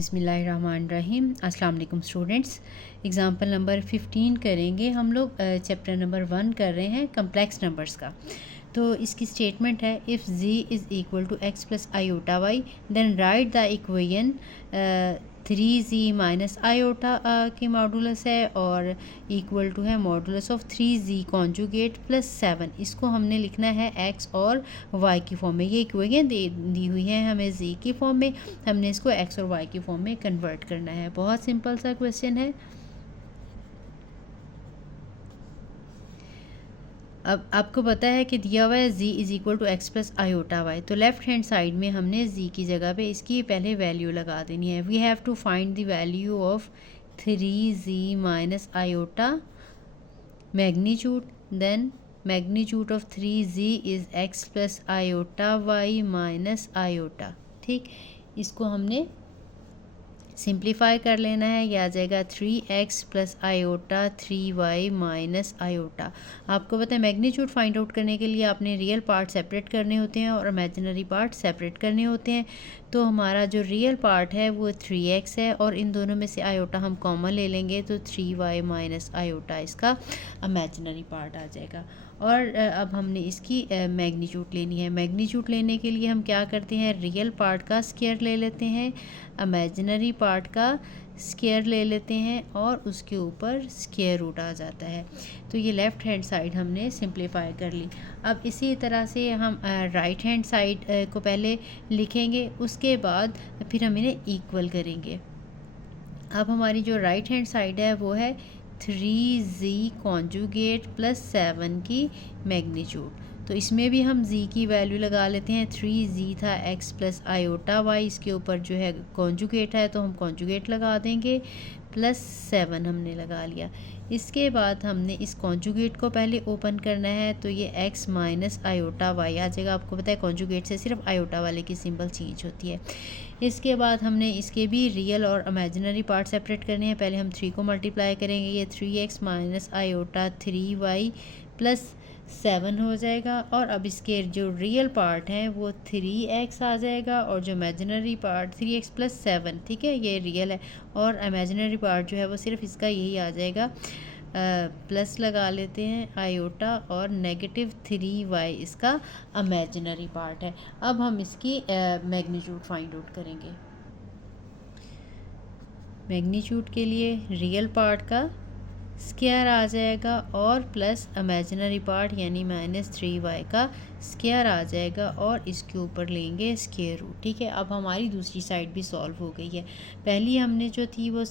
बिस्मिल्लाहिर्रहमानिर्रहीम। अस्सलाम वालेकुम स्टूडेंट्स। एग्ज़ाम्पल नंबर 15 करेंगे हम लोग। चैप्टर नंबर 1 कर रहे हैं कम्प्लेक्स नंबर्स का। तो इसकी स्टेटमेंट है if z is equal to x plus iota y then write the equation 3z minus iota के मॉडुलस है और इक्वल टू है modulus of 3z conjugate plus 7। इसको हमने लिखना है x और y की फॉर्म में। ये इक्वेशन दी हुई है हमें z की फॉर्म में, हमने इसको x और y की फॉर्म में कन्वर्ट करना है। बहुत सिंपल सा क्वेश्चन है। अब आपको पता है कि दिया हुआ है z is equal to x plus iota y, तो लेफ़्ट हैंड साइड में हमने z की जगह पे इसकी पहले वैल्यू लगा देनी है। We have to find the value of 3z minus iota magnitude, then magnitude of 3z is x plus iota y minus iota. ठीक, इसको हमने सिंप्लीफाई कर लेना है। यह आ जाएगा 3x plus iota 3y minus iota. आपको पता है मैग्नीट्यूड फाइंड आउट करने के लिए आपने रियल पार्ट सेपरेट करने होते हैं और इमेजिनरी पार्ट सेपरेट करने होते हैं। तो हमारा जो रियल पार्ट है वो 3x है और इन दोनों में से आयोटा हम कॉमन ले लेंगे तो 3y माइनस आयोटा इसका इमेजिनरी पार्ट आ जाएगा। और अब हमने इसकी मैग्नीट्यूड लेनी है। मैग्नीट्यूड लेने के लिए हम क्या करते हैं, रियल पार्ट का स्क्वायर ले लेते हैं, इमेजिनरी पार्ट का स्क्वायर ले लेते हैं और उसके ऊपर स्क्वायर रूट आ जाता है। तो ये लेफ़्ट हैंड साइड हमने सिंप्लीफाई कर ली। अब इसी तरह से हम राइट हैंड साइड को पहले लिखेंगे, उसके बाद फिर हम इन्हें इक्वल करेंगे। अब हमारी जो राइट हैंड साइड है वो है 3z कॉन्जुगेट प्लस 7 की मैग्नीट्यूड। तो इसमें भी हम z की वैल्यू लगा लेते हैं। 3z था x प्लस आयोटा y, इसके ऊपर जो है कॉन्जुगेट है तो हम कॉन्जुगेट लगा देंगे, प्लस 7 हमने लगा लिया। इसके बाद हमने इस कॉन्जुगेट को पहले ओपन करना है तो ये x माइनस आयोटा y आ जाएगा। आपको पता है कॉन्जुगेट से सिर्फ आयोटा वाले की सिंबल चेंज होती है। इसके बाद हमने इसके भी रियल और इमेजिनरी पार्ट सेपरेट करने हैं। पहले हम 3 को मल्टीप्लाई करेंगे, ये 3x minus iota 3y plus 7 हो जाएगा। और अब इसके जो रियल पार्ट हैं वो 3x आ जाएगा और जो इमेजिनरी पार्ट 3x प्लस 7, ठीक है, ये रियल है और इमेजिनरी पार्ट जो है वो सिर्फ इसका यही आ जाएगा। प्लस लगा लेते हैं आयोटा और नेगेटिव 3y इसका इमेजिनरी पार्ट है। अब हम इसकी मैग्नीट्यूड फाइंड आउट करेंगे। मैग्नीट्यूड के लिए रियल पार्ट का स्क्वायर आ जाएगा और प्लस इमेजिनरी पार्ट यानी माइनस 3y का स्क्वायर आ जाएगा और इसके ऊपर लेंगे स्क्वायर रूट। ठीक है, अब हमारी दूसरी साइड भी सॉल्व हो गई है। पहली हमने जो थी वो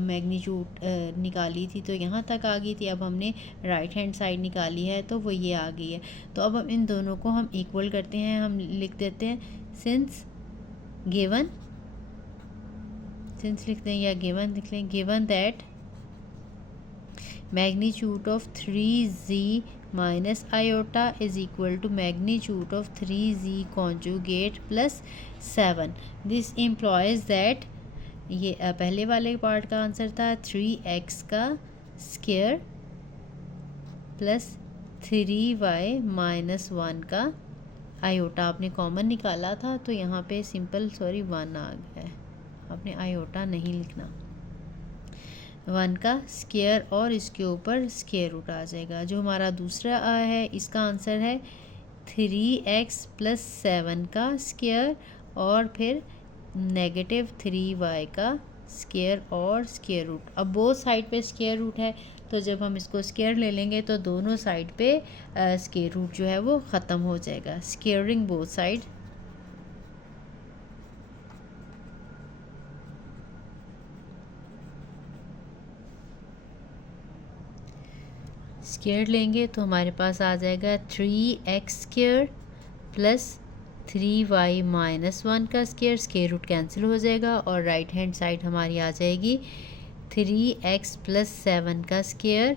मैग्नीट्यूड निकाली थी तो यहाँ तक आ गई थी। अब हमने राइट हैंड साइड निकाली है तो वो ये आ गई है। तो अब हम इन दोनों को हम इक्वल करते हैं। हम लिख देते हैं सिंस लिखते हैं या गिवन लिख लें, given that magnitude of 3z minus iota is equal to magnitude of 3z conjugate plus 7. This implies that ये पहले वाले पार्ट का आंसर था 3x का स्क्वायर प्लस 3y माइनस 1 का आयोटा। आपने कॉमन निकाला था तो यहाँ पे सिंपल 1 आ गया है, आपने आयोटा नहीं लिखना। 1 का स्क्वायर और इसके ऊपर स्क्वायर रूट आ जाएगा। जो हमारा दूसरा है इसका आंसर है 3x प्लस 7 का स्क्वायर और फिर नेगेटिव 3y का स्क्वायर और स्क्वायर रूट। अब बोथ साइड पे स्क्वायर रूट है तो जब हम इसको स्क्वायर ले लेंगे तो दोनों साइड पे स्क्वायर रूट जो है वो ख़त्म हो जाएगा। Squaring both side. स्क्वायर लेंगे तो हमारे पास आ जाएगा 3x square plus 3y minus 1 का स्क्वायर, स्क्वायर रूट कैंसिल हो जाएगा और राइट हैंड साइड हमारी आ जाएगी 3x प्लस 7 का स्क्वायर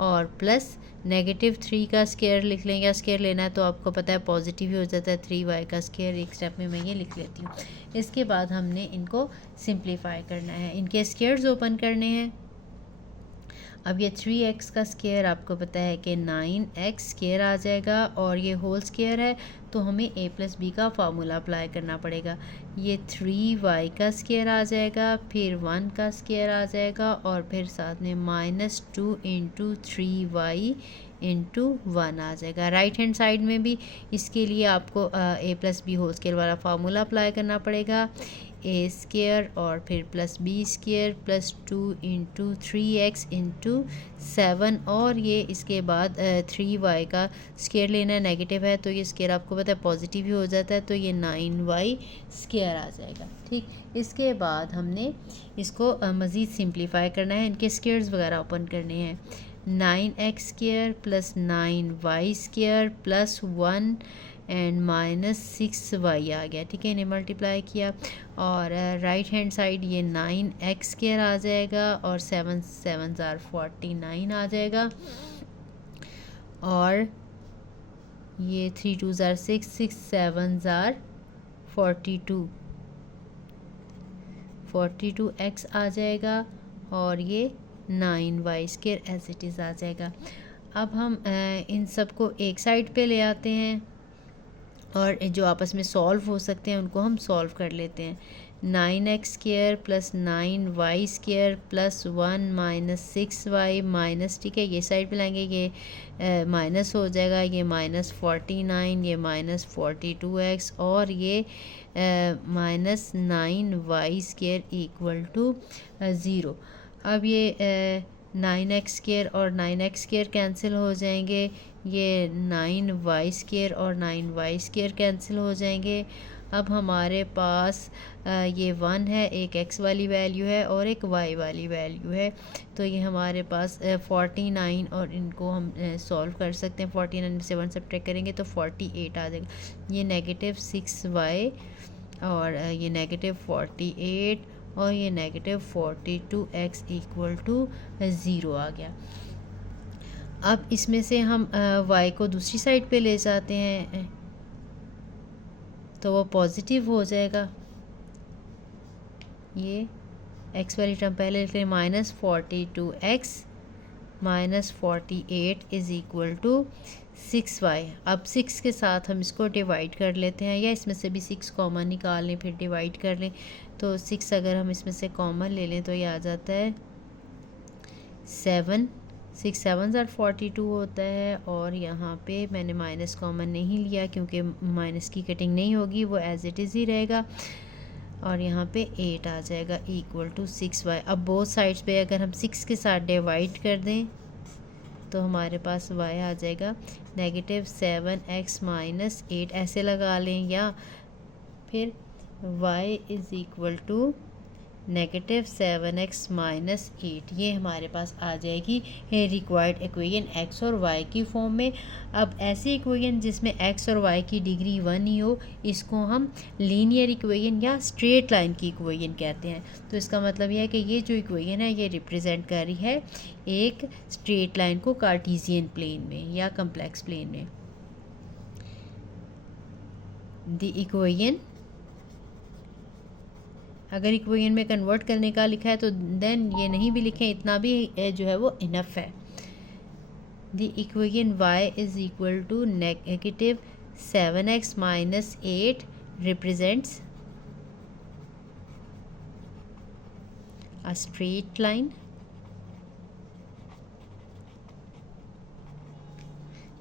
और प्लस नेगेटिव 3 का स्क्वायर लिख लेंगे। या स्क्वायर लेना है तो आपको पता है पॉजिटिव ही हो जाता है 3y का स्क्वायर। एक स्टेप में मैं ये लिख लेती हूँ। इसके बाद हमने इनको सिंप्लीफाई करना है, इनके स्क्वायर्स ओपन करने हैं। अब ये 3x का स्क्वायर आपको पता है कि 9x स्क्वायर आ जाएगा और ये होल स्क्वायर है तो हमें a प्लस बी का फार्मूला अप्लाई करना पड़ेगा। ये 3y का स्क्वायर आ जाएगा, फिर 1 का स्क्वायर आ जाएगा और फिर साथ में -2 इंटू 3y इंटू 1 आ जाएगा। राइट हैंड साइड में भी इसके लिए आपको a plus b whole square वाला फार्मूला अप्लाई करना पड़ेगा। ए स्क्वायर और फिर plus b square plus 2 into 3x into 7 और ये इसके बाद 3y का स्क्वायर लेना है, नेगेटिव है तो ये स्क्वायर आपको पता है पॉजिटिव ही हो जाता है तो ये 9y स्क्वायर आ जाएगा। ठीक, इसके बाद हमने इसको मज़ीद सिंप्लीफाई करना है, इनके स्क्वायर्स वगैरह ओपन करने हैं। 9x square plus 9y square plus 1 and -6y आ गया। ठीक है, इन्हें मल्टीप्लाई किया और राइट हैंड साइड ये 9x स्क्वायर आ जाएगा और 7 7 49 आ जाएगा और ये 3 2 6 6 7 42x आ जाएगा और ये 9y square as it is आ जाएगा। अब हम इन सब को एक साइड पे ले आते हैं और जो आपस में सॉल्व हो सकते हैं उनको हम सॉल्व कर लेते हैं। 9x square plus 9y square plus 1 -6y minus, ठीक है, ये साइड पे लाएंगे, ये माइनस हो जाएगा, ये -49, ये -42x और ये -9y स्क्वायर इक्वल टू 0। अब ये 9x स्क्वायर और 9x स्क्वायर कैंसिल हो जाएंगे, ये 9y स्क्वायर और 9y स्क्वायर कैंसिल हो जाएंगे। अब हमारे पास ये 1 है, एक x वाली वैल्यू है और एक y वाली वैल्यू है, तो ये हमारे पास 49 और इनको हम सॉल्व कर सकते हैं। 49 में से 1 सब्ट्रैक्ट करेंगे तो 48 आ जाएगा। ये -6y और ये -48 और ये -42x इक्वल टू 0 आ गया। अब इसमें से हम y को दूसरी साइड पे ले जाते हैं तो वो पॉजिटिव हो जाएगा। ये x वाली टर्म पहले लेते हैं, -42x -48 is equal to 6y। अब 6 के साथ हम इसको डिवाइड कर लेते हैं या इसमें से भी 6 कॉमन निकाल लें फिर डिवाइड कर लें, तो 6 अगर हम इसमें से कॉमन ले लें तो ये आ जाता है 7, 6 7 42 होता है और यहाँ पे मैंने माइनस कॉमन नहीं लिया क्योंकि माइनस की कटिंग नहीं होगी, वो एज इट इज़ ही रहेगा और यहाँ पे 8 आ जाएगा इक्वल टू 6y। अब बोथ साइड्स पे अगर हम 6 के साथ डिवाइड कर दें तो हमारे पास y आ जाएगा -7x -8 ऐसे लगा लें, या फिर y is equal to -7x -8, ये हमारे पास आ जाएगी रिक्वायर्ड इक्वेशन x और y की फॉर्म में। अब ऐसी इक्वेशन जिसमें x और y की डिग्री 1 ही हो, इसको हम लीनियर इक्वेशन या स्ट्रेट लाइन की इक्वेशन कहते हैं। तो इसका मतलब यह है कि ये जो इक्वेशन है ये रिप्रेजेंट कर रही है एक स्ट्रेट लाइन को कार्टेशियन प्लेन में या कम्प्लेक्स प्लेन में। द इक्वेशन, अगर इक्वेशन में कन्वर्ट करने का लिखा है तो देन ये नहीं भी लिखें, इतना भी जो है वो इनफ है। The equation y is equal to -7x -8 represents a straight line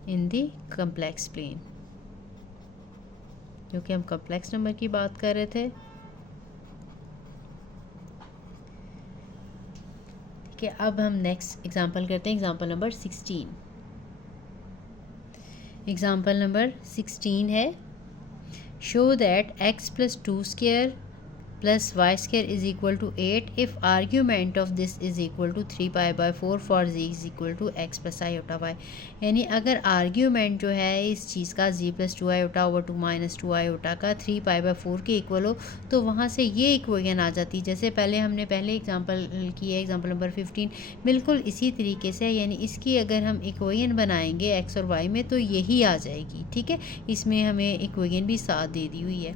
in the complex plane, क्योंकि हम कम्प्लेक्स नंबर की बात कर रहे थे। ठीक है, अब हम नेक्स्ट एग्जांपल करते हैं, एग्जांपल नंबर 16। एग्जांपल नंबर 16 है, show that x + 2 square + y square is equal to 8 if argument of this is equal to 3π/4 for z is equal to x + i/y। यानी अगर आर्ग्यूमेंट जो है इस चीज़ का z + 2i/2 - 2i का 3π/4 के equal हो तो वहाँ से ये इक्वेशन आ जाती है। जैसे पहले हमने एग्जांपल की है, एग्जांपल नंबर 15, बिल्कुल इसी तरीके से, यानी इसकी अगर हम इक्वेशन बनाएंगे x और y में तो यही आ जाएगी। ठीक है, इसमें हमें इक्वेशन भी साथ दे दी हुई है।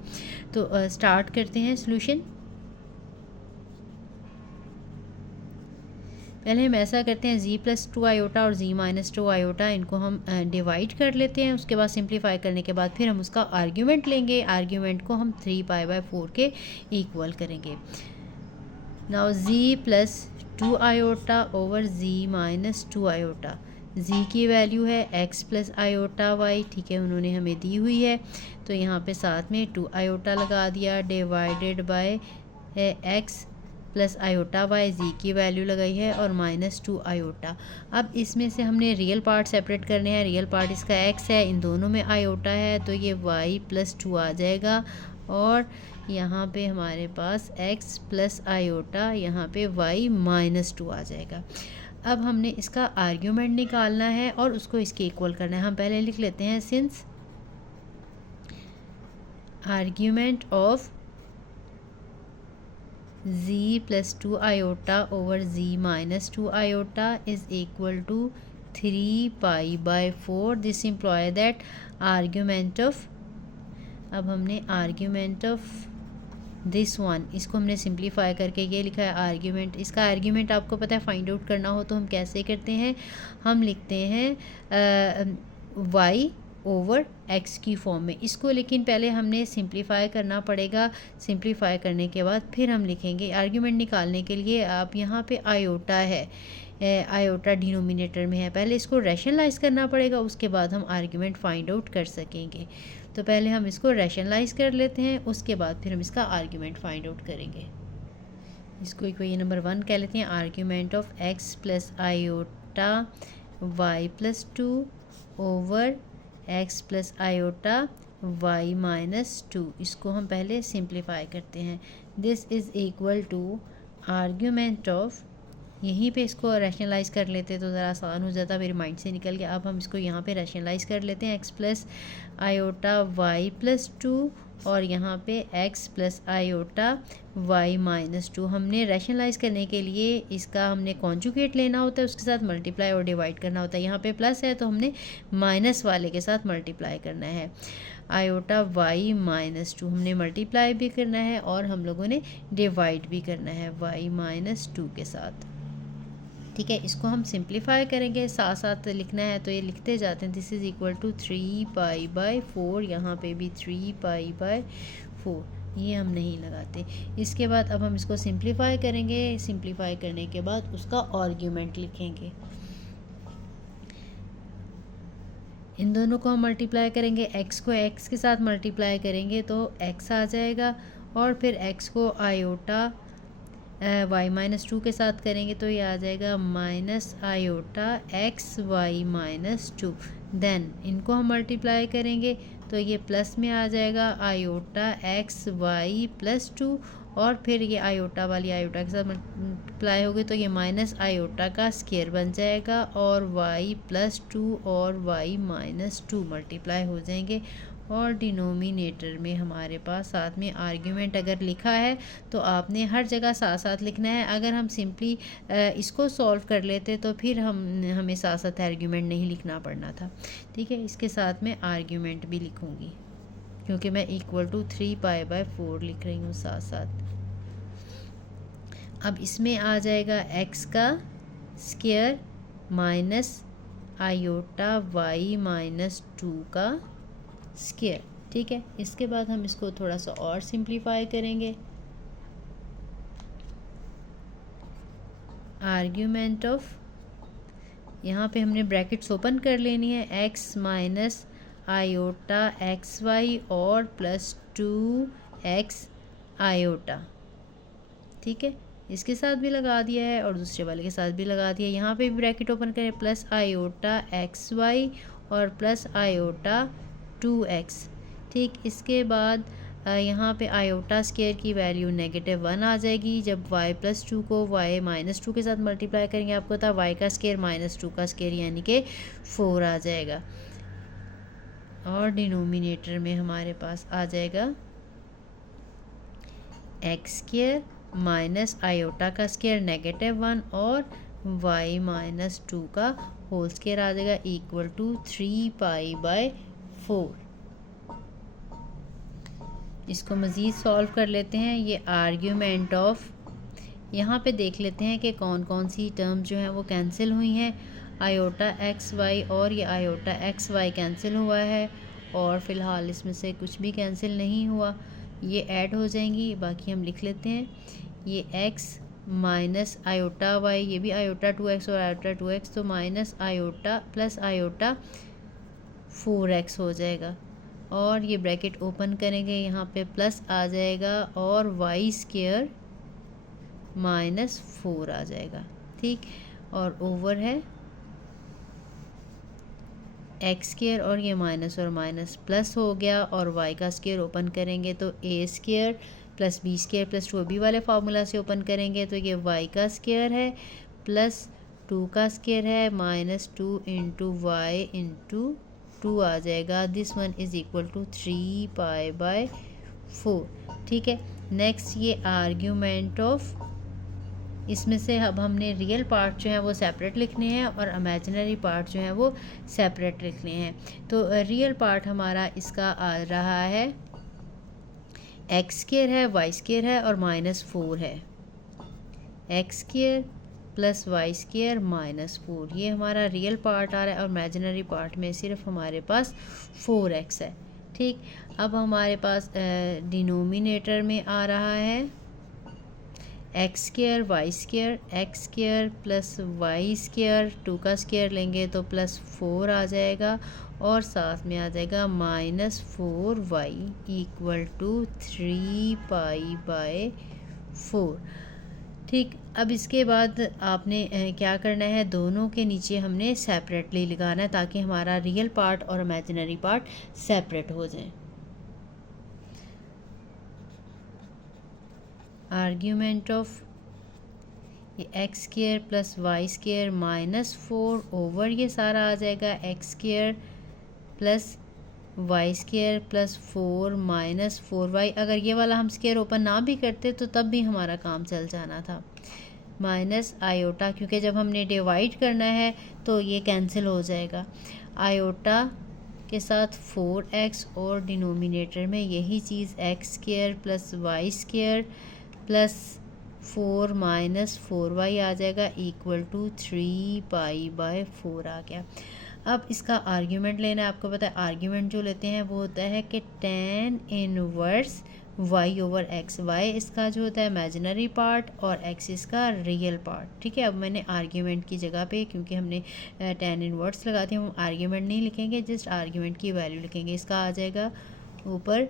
तो स्टार्ट करते हैं सॉल्यूशन। पहले हम ऐसा करते हैं, z प्लस 2 आयोटा और z माइनस 2 आयोटा इनको हम डिवाइड कर लेते हैं। उसके बाद सिंप्लीफाई करने के बाद फिर हम उसका आर्ग्यूमेंट लेंगे। आर्ग्यूमेंट को हम 3π/4 के इक्वल करेंगे। नाउ z प्लस 2 आयोटा over z minus 2 iota, z की वैल्यू है x प्लस आयोटा y, ठीक है, उन्होंने हमें दी हुई है। तो यहाँ पे साथ में 2 आयोटा लगा दिया, divided by x plus iota y, z की वैल्यू लगाई है, और माइनस 2 आयोटा। अब इसमें से हमने रियल पार्ट सेपरेट करने हैं। रियल पार्ट इसका x है, इन दोनों में आयोटा है, तो ये y प्लस 2 आ जाएगा, और यहाँ पे हमारे पास x प्लस आयोटा, यहाँ पे y माइनस 2 आ जाएगा। अब हमने इसका आर्ग्यूमेंट निकालना है और उसको इसके इक्वल करना है। हम पहले लिख लेते हैं, since argument of z plus 2 आयोटा ओवर z माइनस 2 आयोटा is equal to 3π/4, this implies that argument of, अब हमने आर्ग्यूमेंट ऑफ दिस वन, इसको हमने सिंप्लीफाई करके ये लिखा है आर्ग्यूमेंट। इसका आर्ग्यूमेंट आपको पता है, फाइंड आउट करना हो तो हम कैसे करते हैं, हम लिखते हैं y ओवर x की फॉर्म में इसको, लेकिन पहले हमने सिंप्लीफाई करना पड़ेगा। सिंप्लीफाई करने के बाद फिर हम लिखेंगे आर्ग्यूमेंट निकालने के लिए। आप यहाँ पे आयोटा है, आयोटा डिनोमिनेटर में है, पहले इसको रैशनलाइज करना पड़ेगा, उसके बाद हम आर्ग्यूमेंट फाइंड आउट कर सकेंगे। तो पहले हम इसको रैशनलाइज कर लेते हैं, उसके बाद फिर हम इसका आर्ग्यूमेंट फाइंड आउट करेंगे। इसको इक्वेशन नंबर 1 कह लेते हैं, argument of x plus iota y plus 2 over x plus iota y minus 2, इसको हम पहले सिंप्लीफाई करते हैं। This is equal to argument of, यहीं पे इसको रैशनलाइज कर लेते तो ज़रा आसान हो जाता, मेरे माइंड से निकल गया। अब हम इसको यहाँ पे रैशनलाइज कर लेते हैं, x plus iota y plus 2 और यहाँ पे x plus iota y minus 2। हमने रैशनलाइज करने के लिए इसका हमने कॉन्जुगेट लेना होता है, उसके साथ मल्टीप्लाई और डिवाइड करना होता है। यहाँ पे प्लस है तो हमने माइनस वाले के साथ मल्टीप्लाई करना है। आयोटा y माइनस 2 हमने मल्टीप्लाई भी करना है और हम लोगों ने डिवाइड भी करना है y माइनस 2 के साथ, ठीक है। इसको हम सिंप्लीफाई करेंगे, साथ साथ लिखना है तो ये लिखते जाते हैं। दिस इज़ इक्वल टू 3π/4, यहाँ पे भी 3π/4, ये हम नहीं लगाते। इसके बाद अब हम इसको सिंप्लीफाई करेंगे। सिंप्लीफाई करने के बाद उसका आर्ग्यूमेंट लिखेंगे। इन दोनों को हम मल्टीप्लाई करेंगे, x को x के साथ मल्टीप्लाई करेंगे तो x आ जाएगा, और फिर x को आयोटा y माइनस 2 के साथ करेंगे तो ये आ जाएगा minus iota x y minus 2। Then इनको हम मल्टीप्लाई करेंगे तो ये प्लस में आ जाएगा आयोटा x y प्लस 2, और फिर ये आयोटा वाली आयोटा के साथ मल्टीप्लाई होगी तो ये माइनस आयोटा का स्क्वायर बन जाएगा, और y प्लस 2 और y माइनस 2 मल्टीप्लाई हो जाएंगे, और डिनोमिनेटर में हमारे पास साथ में आर्ग्यूमेंट अगर लिखा है तो आपने हर जगह साथ साथ लिखना है। अगर हम सिंपली इसको सॉल्व कर लेते तो फिर हमें साथ साथ आर्ग्यूमेंट नहीं लिखना पड़ना था, ठीक है। इसके साथ में आर्ग्यूमेंट भी लिखूँगी क्योंकि मैं इक्वल टू 3π/4 लिख रही हूँ साथ साथ। अब इसमें आ जाएगा x का square minus iota y minus 2 का स्क्वायर, ठीक है। इसके बाद हम इसको थोड़ा सा और सिंप्लीफाई करेंगे। आर्ग्यूमेंट ऑफ, यहाँ पे हमने ब्रैकेट्स ओपन कर लेनी है, x minus iota x y और प्लस 2x आयोटा, ठीक है। इसके साथ भी लगा दिया है और दूसरे वाले के साथ भी लगा दिया। यहाँ पे भी ब्रैकेट ओपन करें, प्लस आयोटा एक्स वाई और प्लस आयोटा 2x, ठीक। इसके बाद यहाँ पे आयोटा स्क्वायर की वैल्यू -1 आ जाएगी। जब y प्लस 2 को y माइनस 2 के साथ मल्टीप्लाई करेंगे, आपको पता y का स्क्वायर माइनस 2 का स्क्वायर यानी कि 4 आ जाएगा, और डिनोमिनेटर में हमारे पास आ जाएगा x स्क्वायर माइनस आयोटा का स्क्वायर -1 और y माइनस 2 का होल स्क्वायर आ जाएगा इक्वल टू 3π/4। इसको मज़ीद सॉल्व कर लेते हैं। ये आर्ग्यूमेंट ऑफ यहाँ पे देख लेते हैं कि कौन कौन सी टर्म जो हैं वो कैंसिल हुई हैं। आयोटा एक्स वाई और ये आयोटा एक्स वाई कैंसिल हुआ है, और फ़िलहाल इसमें से कुछ भी कैंसिल नहीं हुआ, ये ऐड हो जाएंगी। बाकी हम लिख लेते हैं, ये एक्स माइनस आयोटा वाई, ये भी आयोटा 2x और आयोटा 2x, तो minus iota plus iota 4x हो जाएगा। और ये ब्रैकेट ओपन करेंगे, यहाँ पे प्लस आ जाएगा और वाई स्क्वायर माइनस 4 आ जाएगा, ठीक। और ओवर है एक्स स्क्वायर, और ये माइनस और माइनस प्लस हो गया, और वाई का स्क्वायर ओपन करेंगे तो a square plus b square plus 2b वाले फार्मूला से ओपन करेंगे तो ये वाई का स्क्वायर है प्लस 2 का स्क्वायर है माइनस 2 इंटू वाई इंटू 2 आ जाएगा। This one is equal to 3 pi by 4, ठीक है। नेक्स्ट ये आर्ग्यूमेंट ऑफ, इसमें से अब हमने रियल पार्ट जो है वो सेपरेट लिखने हैं और इमेजिनरी पार्ट जो है वो सेपरेट लिखने हैं। तो रियल पार्ट हमारा इसका आ रहा है एक्स स्क्वायर है, वाई स्क्वायर है और माइनस 4 है। X square plus y square minus 4, ये हमारा रियल पार्ट आ रहा है, और इमेजिनरी पार्ट में सिर्फ हमारे पास 4x है, ठीक। अब हमारे पास डिनोमिनेटर में आ रहा है x square y square, x square plus y square, 2 का स्क्वायर लेंगे तो प्लस 4 आ जाएगा, और साथ में आ जाएगा minus 4y equal to 3 pi by 4, ठीक। अब इसके बाद आपने क्या करना है, दोनों के नीचे हमने सेपरेटली लगाना है ताकि हमारा रियल पार्ट और इमेजिनरी पार्ट सेपरेट हो जाए। आर्ग्यूमेंट ऑफ ये x square plus y square minus 4 over ये सारा आ जाएगा x square plus y square plus 4 minus 4y। अगर ये वाला हम स्क्वायर ओपन ना भी करते तो तब भी हमारा काम चल जाना था। माइनस आयोटा, क्योंकि जब हमने डिवाइड करना है तो ये कैंसिल हो जाएगा, आयोटा के साथ 4x और डिनोमिनेटर में यही चीज़ x square plus y square plus 4 minus 4y आ जाएगा इक्वल टू 3 पाई बाय 4 आ गया। अब इसका आर्ग्यूमेंट लेना है। आपको पता है आर्ग्यूमेंट जो लेते हैं वो होता है कि tan inverse y over x, y इसका जो होता है इमेजिनरी पार्ट और x इसका रियल पार्ट, ठीक है। अब मैंने आर्ग्यूमेंट की जगह पे, क्योंकि हमने tan इनवर्स लगा दिया, हम आर्ग्यूमेंट नहीं लिखेंगे, जस्ट आर्ग्यूमेंट की वैल्यू लिखेंगे। इसका आ जाएगा ऊपर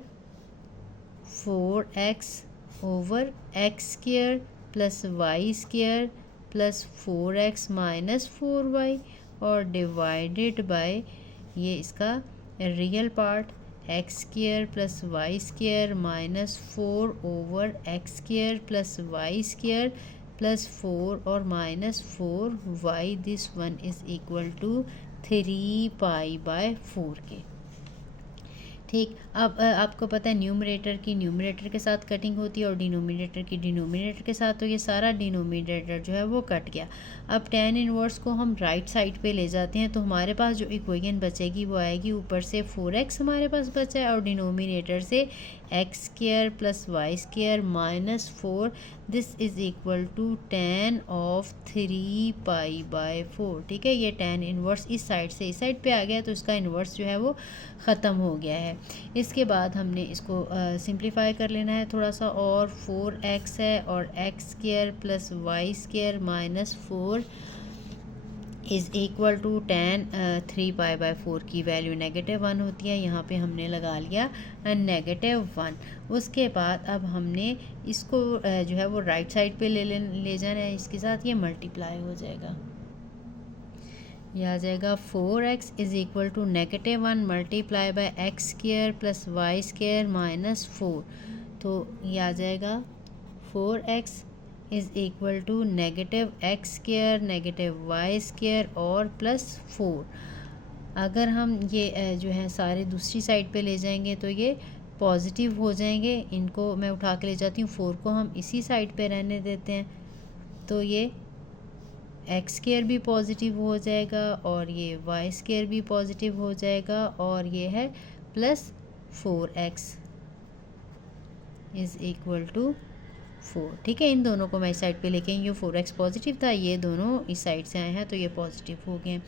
4x over x square plus y square plus 4x minus 4y, और डिवाइडेड बाय ये इसका real part x square plus y square minus 4 over x square plus y square plus 4 और minus 4y। This one is equal to 3 pi by 4 के, ठीक। अब आपको पता है न्यूमरेटर की न्यूमरेटर के साथ कटिंग होती है और डिनोमिनेटर की डिनोमिनेटर के साथ, तो ये सारा डिनोमिनेटर जो है वो कट गया। अब tan इनवर्स को हम राइट साइड पे ले जाते हैं तो हमारे पास जो इक्वेशन बचेगी वो आएगी, ऊपर से 4x हमारे पास बचा है और डिनोमिनेटर से x square plus y square minus 4, this is equal to tan of 3 pi by 4, ठीक है। ये tan इनवर्स इस साइड से इस साइड पे आ गया तो इसका इनवर्स जो है वो ख़त्म हो गया है। इसके बाद हमने इसको सिंप्लीफाई कर लेना है थोड़ा सा, और 4x है और x square plus y square minus 4 is equal to tan 3 pi by 4 की वैल्यू -1 होती है, यहाँ पे हमने लगा लिया -1। उसके बाद अब हमने इसको जो है वो राइट साइड पे ले जाना है, इसके साथ ये मल्टीप्लाई हो जाएगा, यह आ जाएगा 4x is equal to -1 multiply by x square plus y square minus 4, तो ये आ जाएगा 4x is equal to -x square -y square और प्लस 4। अगर हम ये जो है सारे दूसरी साइड पे ले जाएंगे तो ये पॉजिटिव हो जाएंगे, इनको मैं उठा के ले जाती हूँ, 4 को हम इसी साइड पे रहने देते हैं, तो ये एक्स स्क्वायर भी पॉजिटिव हो जाएगा और ये वाई स्क्वायर भी पॉजिटिव हो जाएगा, और ये है plus 4x is equal to 4। ठीक है, इन दोनों को मैं इस साइड पे लेके ये 4x पॉजिटिव था, ये दोनों इस साइड से आए हैं तो ये पॉजिटिव हो गए।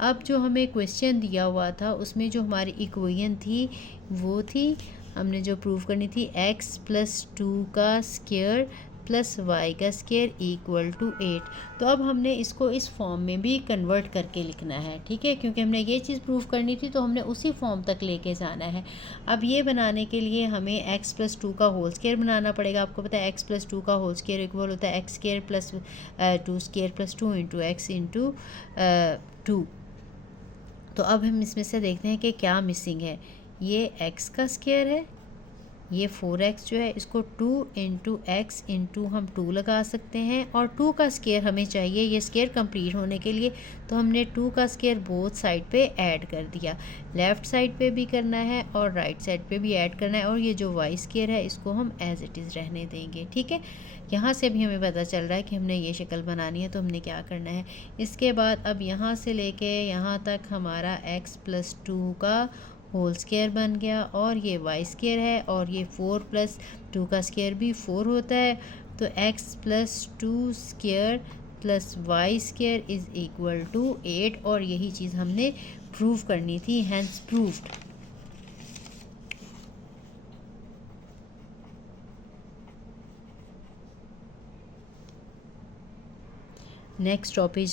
अब जो हमें क्वेश्चन दिया हुआ था उसमें जो हमारी इक्वेशन थी वो थी, हमने जो प्रूव करनी थी x + 2 का स्क्वायर प्लस y का स्क्वायर इक्वल टू 8। तो अब हमने इसको इस फॉर्म में भी कन्वर्ट करके लिखना है। ठीक है, क्योंकि हमने ये चीज़ प्रूव करनी थी तो हमने उसी फॉर्म तक लेके जाना है। अब ये बनाने के लिए हमें x + 2 का होल स्क्वायर बनाना पड़ेगा। आपको पता है x + 2 का होल स्क्वायर इक्वल होता है x² + 2 square + 2 into x into 2। तो अब हम इसमें से देखते हैं कि क्या मिसिंग है। ये x का स्क्वायर है, ये 4x जो है इसको 2 इंटू एक्स इंटू हम 2 लगा सकते हैं, और 2 का स्क्वायर हमें चाहिए ये स्क्वायर कंप्लीट होने के लिए। तो हमने 2 का स्क्वायर बोथ साइड पे ऐड कर दिया, लेफ़्ट साइड पे भी करना है और राइट साइड पे भी ऐड करना है, और ये जो y स्क्वायर है इसको हम एज इट इज़ रहने देंगे। ठीक है, यहाँ से भी हमें पता चल रहा है कि हमने ये शक्ल बनानी है तो हमने क्या करना है। इसके बाद अब यहाँ से लेके यहाँ तक हमारा x + 2 का होल स्क्वायर बन गया, और ये y स्क्वायर है, और ये 4 + 2 का स्क्वायर भी 4 होता है। तो x + 2 square plus y square is equal to 8, और यही चीज़ हमने प्रूव करनी थी, हैंस प्रूव्ड। नेक्स्ट टॉपिक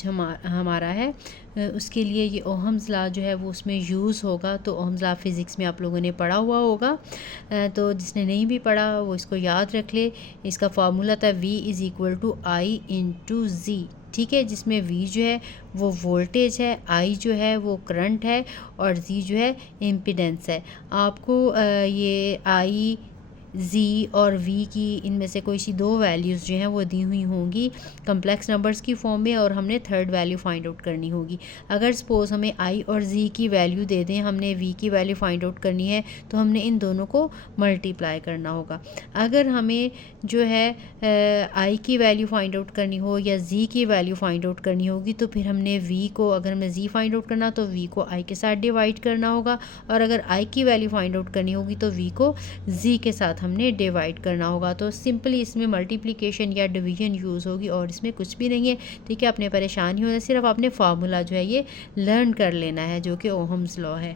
हमारा है, उसके लिए ये ओहम्स लॉ जो है वो उसमें यूज़ होगा। तो ओहम्स लॉ फिज़िक्स में आप लोगों ने पढ़ा हुआ होगा, तो जिसने नहीं भी पढ़ा वो इसको याद रख ले। इसका फार्मूला था V = I × Z। ठीक है, जिसमें V जो है वो वोल्टेज है, I जो है वो करंट है, और Z जो है इम्पीडेंस है। आपको ये I, Z और V की इनमें से कोई सी दो वैल्यूज़ जो हैं वो दी हुई होंगी कम्प्लेक्स नंबर्स की फॉर्म में, और हमने थर्ड वैल्यू फाइंड आउट करनी होगी। अगर सपोज़ हमें I और Z की वैल्यू दे दें, हमने V की वैल्यू फाइंड आउट करनी है तो हमने इन दोनों को मल्टीप्लाई करना होगा। अगर हमें जो है I की वैल्यू फाइंड आउट करनी हो या Z की वैल्यू फाइंड आउट करनी होगी, तो फिर हमने V को, अगर हमें Z फाइंड आउट करना तो V को I के साथ डिवाइड करना होगा, और अगर I की वैल्यू फाइंड आउट करनी होगी तो V को Z के साथ हमने डिवाइड करना होगा। तो सिंपली इसमें मल्टीप्लिकेशन या डिवीजन यूज़ होगी, और इसमें कुछ भी नहीं है। ठीक है, अपने परेशान ही होना, सिर्फ आपने फार्मूला जो है ये लर्न कर लेना है जो कि ओहम्स लॉ है।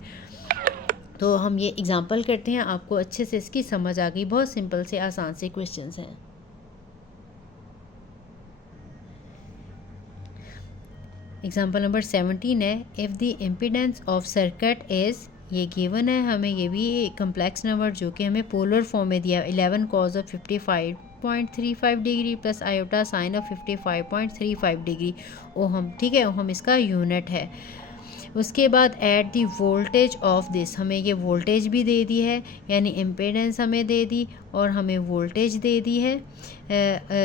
तो हम ये एग्जांपल करते हैं, आपको अच्छे से इसकी समझ आ गई। बहुत सिंपल से आसान से क्वेश्चंस हैं। एग्जांपल नंबर 17 है, if the impedance of circuit is, ये गिवन है हमें, ये भी कम्प्लेक्स नंबर जो कि हमें पोलर फॉर्म में दिया, 11 cos of 55.35 degree plus iota sine of 55.35 degree ohm. ठीक है, ओहम इसका यूनिट है। उसके बाद at the voltage of this, हमें ये वोल्टेज भी दे दी है, यानी इम्पीडेंस हमें दे दी और हमें वोल्टेज दे दी है।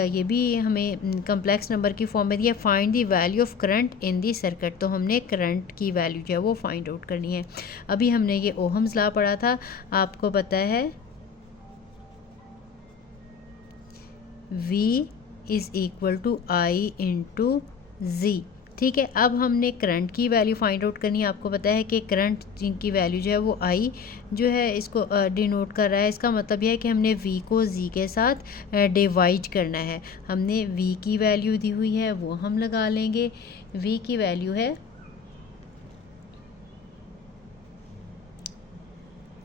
ये भी हमें कम्प्लेक्स नंबर की फॉर्म में दिया। Find the value of current in the circuit, तो हमने करंट की वैल्यू जो है वो फाइंड आउट करनी है। अभी हमने ये ओहम्स लॉ पढ़ा था, आपको पता है V = I × Z। ठीक है, अब हमने करंट की वैल्यू फाइंड आउट करनी है। आपको पता है कि करंट की वैल्यू जो है वो I जो है इसको डिनोट कर रहा है। इसका मतलब यह है कि हमने V को Z के साथ डिवाइड करना है। हमने V की वैल्यू दी हुई है वो हम लगा लेंगे। V की वैल्यू है,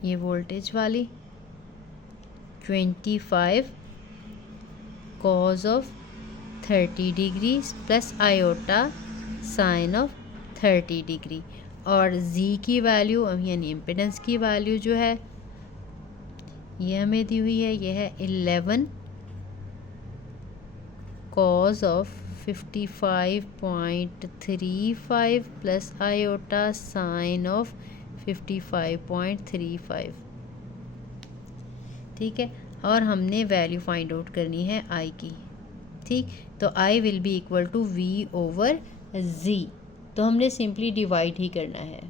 ये वोल्टेज वाली, 25 cos of 30 degree plus iota sine of 30 degree, और Z की वैल्यू यानी इम्पीडेंस की वैल्यू जो है ये हमें दी हुई है, ये है 11 cos of 55.35 plus iota sine of 55.35। ठीक है, और हमने वैल्यू फाइंड आउट करनी है I की। ठीक, तो I will be equal to V / Z, तो हमने सिंपली डिवाइड ही करना है।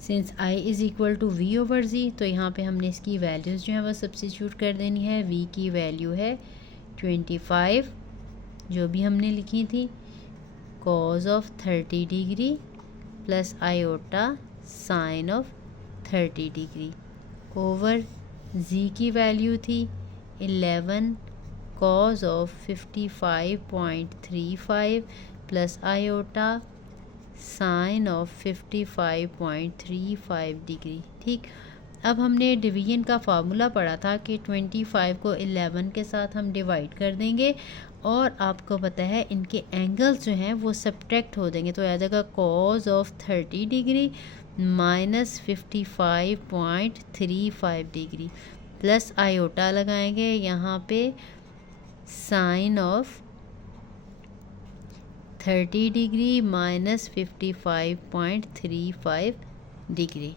सिंस I = V / Z, तो यहाँ पे हमने इसकी वैल्यूज़ जो है वो सब्स्टिट्यूट कर देनी है। V की वैल्यू है 25 जो भी हमने लिखी थी, cos of 30 degree plus iota sine of 30 degree, over Z की वैल्यू थी 11 cos of 55.35 plus iota sine of 55.35 degree. ठीक, अब हमने डिवीजन का फार्मूला पढ़ा था कि 25 को 11 के साथ हम डिवाइड कर देंगे और आपको पता है इनके एंगल्स जो हैं वो सब्ट्रैक्ट हो देंगे, तो आ जाएगा cos of 30 degree minus 55.35 degree plus iota लगाएंगे यहाँ पे sine of 30 degree minus 55.35 degree.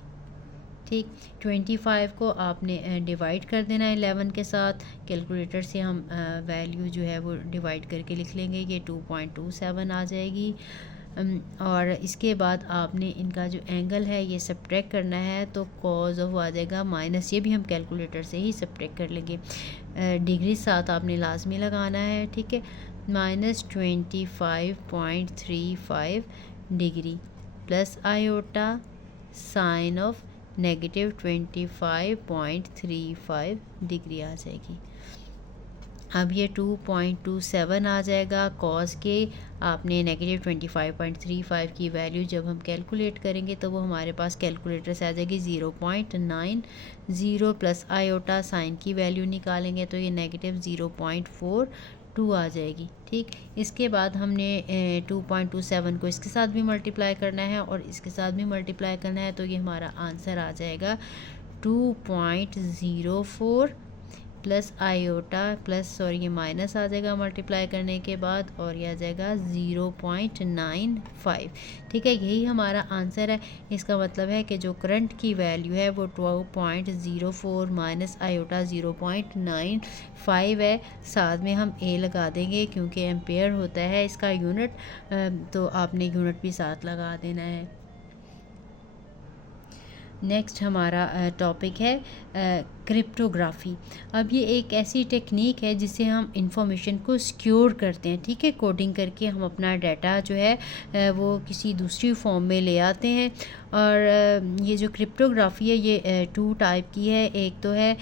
ठीक, 25 को आपने डिवाइड कर देना है 11 के साथ। कैलकुलेटर से हम वैल्यू जो है वो डिवाइड करके लिख लेंगे, ये 2.27 आ जाएगी। और इसके बाद आपने इनका जो एंगल है ये सब्ट्रैक्ट करना है, तो कॉज ऑफ आ जाएगा माइनस, ये भी हम कैलकुलेटर से ही सब्ट्रैक्ट कर लेंगे। डिग्री साथ आपने लाजमी लगाना है, ठीक है, minus 25.35 degree plus iota sine of negative 25.35 degree आ जाएगी। अब ये 2.27 आ जाएगा। कॉस के आपने नेगेटिव 25.35 की वैल्यू जब हम कैलकुलेट करेंगे तो वो हमारे पास कैलकुलेटर से आ जाएगी 0.90 प्लस आयोटा साइन की वैल्यू निकालेंगे तो ये नेगेटिव 0.42 आ जाएगी। ठीक, इसके बाद हमने 2.27 को इसके साथ भी मल्टीप्लाई करना है और इसके साथ भी मल्टीप्लाई करना है, तो ये हमारा आंसर आ जाएगा 2.04 प्लस आयोटा प्लस ये माइनस आ जाएगा मल्टीप्लाई करने के बाद और ये आ जाएगा 0.95। ठीक है, यही हमारा आंसर है। इसका मतलब है कि जो करंट की वैल्यू है वो 2.04 माइनस आयोटा 0.95 है। साथ में हम ए लगा देंगे क्योंकि एम्पेयर होता है इसका यूनिट, तो आपने यूनिट भी साथ लगा देना है। नेक्स्ट हमारा टॉपिक है क्रिप्टोग्राफी। अब ये एक ऐसी टेक्निक है जिससे हम इंफॉर्मेशन को सिक्योर करते हैं। ठीक है, कोडिंग करके हम अपना डाटा जो है वो किसी दूसरी फॉर्म में ले आते हैं। और ये जो क्रिप्टोग्राफी है ये 2 टाइप की है। एक तो है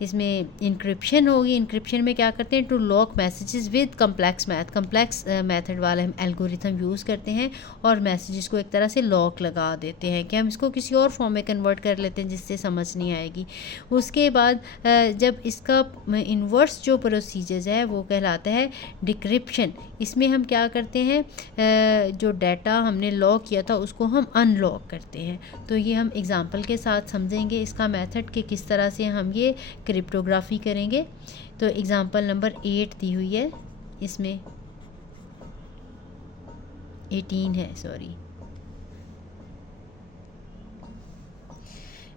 इसमें इंक्रिप्शन होगी। इंक्रिप्शन में क्या करते हैं, to lock messages with complex method वाला हम एल्गोरिथम यूज़ करते हैं और मैसेजेस को एक तरह से लॉक लगा देते हैं कि हम इसको किसी और फॉर्म में कन्वर्ट कर लेते हैं जिससे समझ नहीं आएगी। उसके बाद जब इसका इन्वर्स जो प्रोसीजर्स है वो कहलाता है डिक्रिप्शन। इसमें हम क्या करते हैं, जो डाटा हमने लॉक किया था उसको हम अनलॉक करते हैं। तो ये हम एग्जांपल के साथ समझेंगे इसका मेथड कि किस तरह से हम ये क्रिप्टोग्राफी करेंगे। तो एग्जांपल नंबर 8 दी हुई है, इसमें 18 है, सॉरी।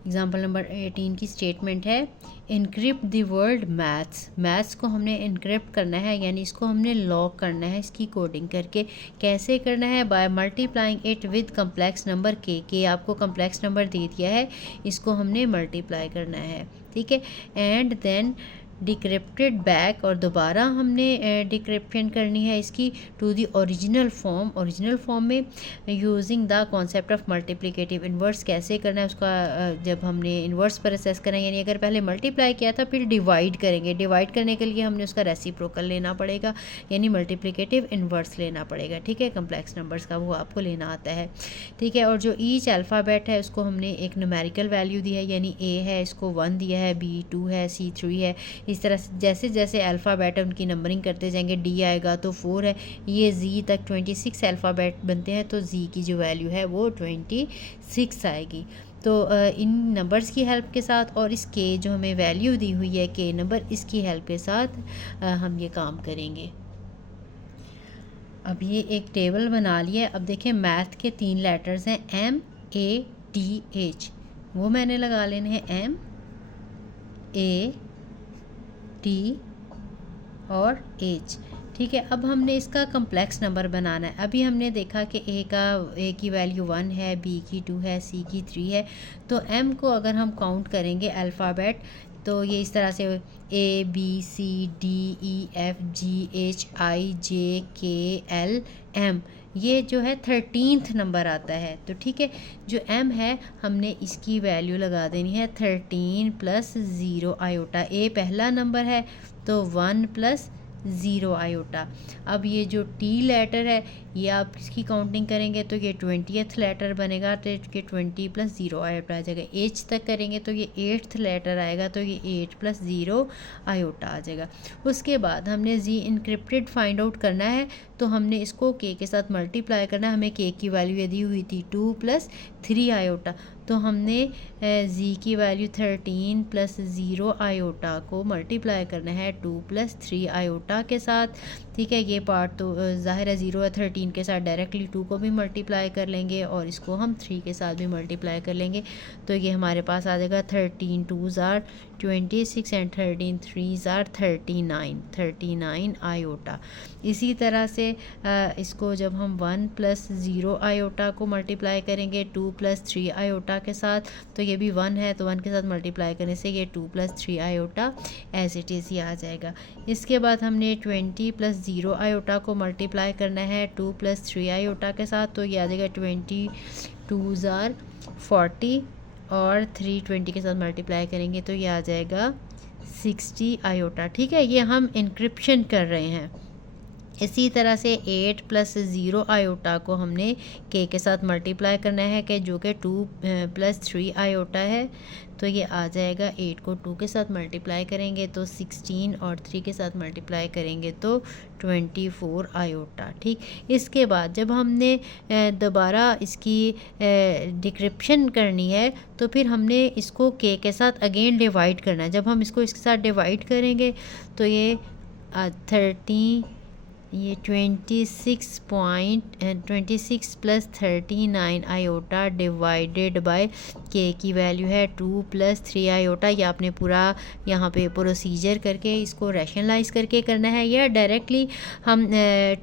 एग्जाम्पल नंबर 18 की स्टेटमेंट है, इनक्रिप्ट द वर्ड मैथ्स को हमने इनक्रिप्ट करना है, यानी इसको हमने लॉक करना है इसकी कोडिंग करके। कैसे करना है, by multiplying it with complex number के आपको कम्प्लेक्स नंबर दे दिया है, इसको हमने मल्टीप्लाई करना है। ठीक है, एंड देन डिक्रिप्टेड बैक, और दोबारा हमने डिक्रिप्शन करनी है इसकी टू दी ओरिजिनल फॉर्म में using the concept of multiplicative inverse. कैसे करना है उसका, जब हमने इन्वर्स प्रोसेस करना है, यानी अगर पहले मल्टीप्लाई किया था फिर डिवाइड करेंगे। डिवाइड करने के लिए हमने उसका रेसिप्रोकल लेना पड़ेगा, यानी मल्टीप्लिकेटिव इन्वर्स लेना पड़ेगा। ठीक है, कम्प्लेक्स नंबर्स का वो आपको लेना आता है। ठीक है, और जो ईच अल्फ़ाबेट है उसको हमने एक न्यूमेरिकल वैल्यू दी है, यानी ए है इसको 1 दिया है, बी 2 है, सी 3 है। इस तरह से जैसे जैसे अल्फ़ाबेट है उनकी नंबरिंग करते जाएंगे। डी आएगा तो 4 है, ये जी तक 26 अल्फ़ाबेट बनते हैं, तो जी की जो वैल्यू है वो 26 आएगी। तो इन नंबर्स की हेल्प के साथ और इस के जो हमें वैल्यू दी हुई है के नंबर, इसकी हेल्प के साथ हम ये काम करेंगे। अब ये एक टेबल बना लिया। अब देखें मैथ के 3 लेटर्स हैं, M A T H, वो मैंने लगा लेने हैं M A T और H। ठीक है, अब हमने इसका कम्प्लेक्स नंबर बनाना है। अभी हमने देखा कि ए की वैल्यू 1 है, बी की 2 है, सी की 3 है। तो M को अगर हम काउंट करेंगे अल्फ़ाबेट तो ये इस तरह से A B C D E F G H I J K L M, ये जो है 13th नंबर आता है। तो ठीक है, जो M है हमने इसकी वैल्यू लगा देनी है 13 + 0 आयोटा। A पहला नंबर है तो 1 + 0 आयोटा। अब ये जो T लेटर है ये आप इसकी काउंटिंग करेंगे तो ये 20th लेटर बनेगा, तो ये 20 + 0 आयोटा आ जाएगा। H तक करेंगे तो ये 8th लेटर आएगा, तो ये 8 + 0 आयोटा आ जाएगा। उसके बाद हमने Z इनक्रिप्टेड फाइंड आउट करना है, तो हमने इसको K के साथ मल्टीप्लाई करना है। हमें K की वैल्यू दी हुई थी 2 + 3 आयोटा, तो हमने Z की वैल्यू 13 + 0 आयोटा को मल्टीप्लाई करना है 2 + 3 आयोटा के साथ। ठीक है, ये पार्ट तो ज़ाहिर है 0 है, 13 के साथ डायरेक्टली 2 को भी मल्टीप्लाई कर लेंगे और इसको हम 3 के साथ भी मल्टीप्लाई कर लेंगे, तो ये हमारे पास आ जाएगा 13 2s are 26 and 13 3s are 39 iota. इसी तरह से इसको जब हम 1 + 0 आयोटा को मल्टीप्लाई करेंगे 2 + 3 आयोटा के साथ, तो ये भी 1 है, तो 1 के साथ मल्टीप्लाई करने से ये 2 + 3 आयोटा एज इट इज़ ही आ जाएगा। इसके बाद हमने 20 + 0 आयोटा को मल्टीप्लाई करना है 2 + 3 आयोटा के साथ, तो ये आ जाएगा 22s are 40 और 3 20 के साथ मल्टीप्लाई करेंगे तो ये आ जाएगा 60 आयोटा। ठीक है, ये हम इंक्रिप्शन कर रहे हैं। इसी तरह से 8 + 0 आयोटा को हमने K के साथ मल्टीप्लाई करना है, कि जो कि 2 + 3 आयोटा है, तो ये आ जाएगा 8 को 2 के साथ मल्टीप्लाई करेंगे तो 16 और 3 के साथ मल्टीप्लाई करेंगे तो 24 आयोटा। ठीक, इसके बाद जब हमने दोबारा इसकी डिक्रिप्शन करनी है, तो फिर हमने इसको K के साथ अगेन डिवाइड करना है। जब हम इसको इसके साथ डिवाइड करेंगे तो ये 26 + 39 आयोटा डिवाइडेड बाय K की वैल्यू है 2 + 3 आयोटा। ये आपने पूरा यहाँ पे प्रोसीजर करके इसको रैशनलाइज करके करना है, या डायरेक्टली हम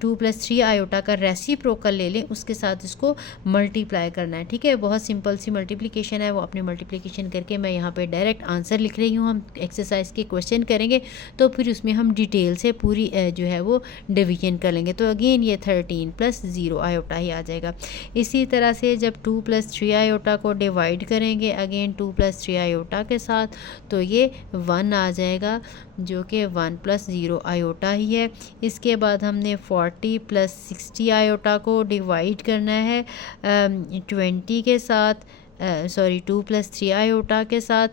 2 + 3 आयोटा का रेसिप्रोकल ले लें, उसके साथ इसको मल्टीप्लाई करना है। ठीक है, बहुत सिंपल सी मल्टीप्लिकेशन है, वो अपने मल्टीप्लिकेशन करके मैं यहाँ पे डायरेक्ट आंसर लिख रही हूँ। हम एक्सरसाइज के क्वेश्चन करेंगे तो फिर उसमें हम डिटेल से पूरी जो है वो डिवीजन कर लेंगे, तो अगेन ये 13 + 0 आयोटा ही आ जाएगा। इसी तरह से जब 2 + 3 आयोटा को डिवाइड करेंगे अगेन 2 + 3 आयोटा के साथ, तो ये 1 आ जाएगा, जो कि 1 + 0 आयोटा ही है। इसके बाद हमने 40 + 60 आयोटा को डिवाइड करना है 20 के साथ, 2 + 3 आयोटा के साथ।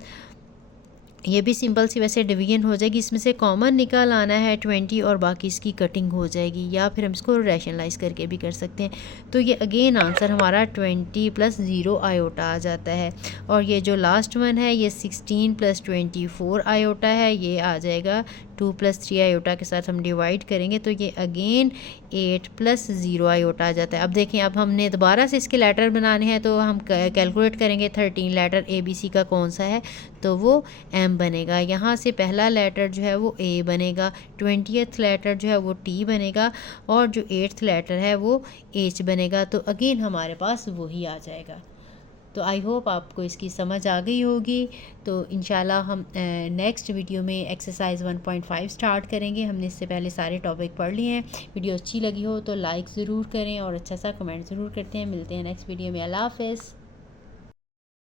ये भी सिंपल सी वैसे डिवीजन हो जाएगी, इसमें से कॉमन निकाल आना है 20 और बाकी इसकी कटिंग हो जाएगी, या फिर हम इसको रैशनलाइज करके भी कर सकते हैं। तो ये अगेन आंसर हमारा 20 + 0 आयोटा आ जाता है। और ये जो लास्ट वन है ये 16 + 24 आयोटा है, ये आ जाएगा 2 + 3 आयोटा के साथ हम डिवाइड करेंगे तो ये अगेन 8 + 0 आयोटा आ जाता है। अब देखें, अब हमने दोबारा से इसके लेटर बनाने हैं, तो हम कैलकुलेट करेंगे 13 लेटर ABC का कौन सा है, तो वो M बनेगा। यहाँ से पहला लेटर जो है वो A बनेगा, 20th लेटर जो है वो T बनेगा, और जो 8th लेटर है वो H बनेगा। तो अगेन हमारे पास वही आ जाएगा। तो आई होप आपको इसकी समझ आ गई होगी। तो इंशाल्लाह हम नेक्स्ट वीडियो में एक्सरसाइज 1.5 स्टार्ट करेंगे। हमने इससे पहले सारे टॉपिक पढ़ लिए हैं। वीडियो अच्छी लगी हो तो लाइक ज़रूर करें और अच्छा सा कमेंट ज़रूर करते हैं। मिलते हैं नेक्स्ट वीडियो में। अल्लाह हाफ़िज़।